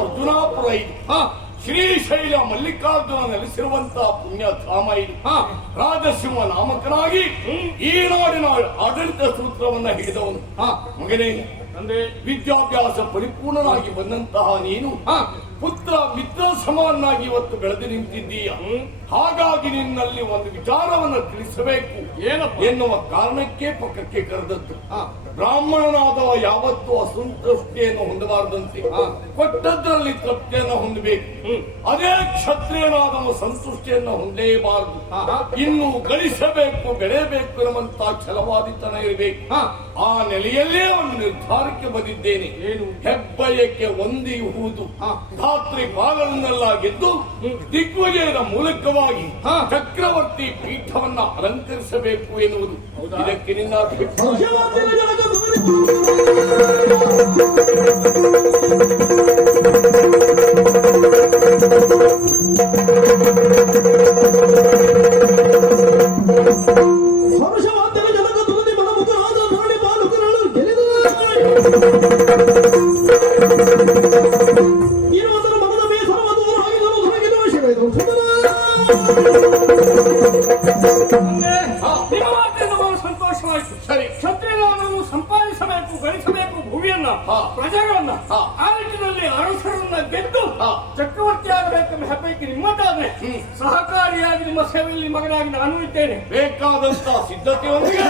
ಅರ್ಜುನಾಪುರ ಇದು. ಶ್ರೀಶೈಲ ಮಲ್ಲಿಕಾರ್ಜುನ ನೆಲೆಸಿರುವಂತಹ ಪುಣ್ಯಧಾಮ ಇದು. ರಾಜಸಿಂಹ ನಾಮಕನಾಗಿ ಈ ನಾಡಿನ ಆಡಳಿತ ಸೂತ್ರವನ್ನ ಹಿಡಿದವನು. ಮಗನೇ, ವಿದ್ಯಾಭ್ಯಾಸ ಪರಿಪೂರ್ಣನಾಗಿ ಬಂದಂತಹ ನೀನು ಪುತ್ರ ಮಿತ್ರ ಸಮಾನಾಗಿ ಇವತ್ತು ಬೆಳೆದು ನಿಂತಿದ್ದೀಯ. ಹಾಗಾಗಿ ನಿನ್ನಲ್ಲಿ ಒಂದು ವಿಚಾರವನ್ನು ತಿಳಿಸಬೇಕು ಎನ್ನುವ ಕಾರಣಕ್ಕೆ ಪಕ್ಕಕ್ಕೆ ಕರೆದದ್ದು. ಬ್ರಾಹ್ಮಣನಾದವ ಯಾವತ್ತೂ ಅಸಂತೃಷ್ಟಿಯನ್ನು ಹೊಂದಬಾರದಂತೆ ಕೊಟ್ಟದ್ರಲ್ಲಿ ತೃಪ್ತಿಯನ್ನು ಹೊಂದಬೇಕು. ಅದೇ ಕ್ಷತ್ರಿಯನಾದವ ಸಂತುಷ್ಟಿಯನ್ನು ಹೊಂದಲೇಬಾರದು. ಇನ್ನು ಗಳಿಸಬೇಕು, ಬೆಳೆಯಬೇಕು ಎನ್ನುವಂತಹ ಛಲವಾದಿತನ ಇರಬೇಕು. ಆ ನೆಲೆಯಲ್ಲೇ ಒಂದು ನಿರ್ಧಾರಕ್ಕೆ ಬಂದಿದ್ದೇನೆ. ಹೆಬ್ಬಯಕ್ಕೆ ಒಂದಿಯುವುದು ಧಾತ್ರಿ ಬಾಲವನ್ನೆಲ್ಲ ಗೆದ್ದು ದಿಗ್ವಿಜಯದ ಮೂಲಕವಾಗಿ ಚಕ್ರವರ್ತಿ ಪೀಠವನ್ನ ಅಲಂಕರಿಸಬೇಕು ಎನ್ನುವುದು. ಇದಕ್ಕೆ ನಿನ್ನ ಸಂತೋಷವಾಯಿತು. ಸರಿ, ಕ್ಷತ್ರಿಯರನ್ನು ಸಂಪಾದಿಸಬೇಕು, ಗಳಿಸಬೇಕು ಭೂಮಿಯನ್ನ, ಪ್ರಜೆಗಳನ್ನ. ಆ ನಿಟ್ಟಿನಲ್ಲಿ ಅರಸರನ್ನ ಗೆದ್ದು ಚಕ್ರವರ್ತಿ ಆಗಬೇಕೆಂಬ ಹೆಬ್ಬಯಕೆ ನಿಮ್ಮದಾದ್ರೆ ಸಹಕಾರಿಯಾಗಿ ನಿಮ್ಮ ಸೇವೆಯಲ್ಲಿ ಮಗನಾಗಿ ನಾನು ಇದ್ದೇನೆ. ಬೇಕಾದಂತ ಸಿದ್ಧತೆಯೊಂದಿಗೆ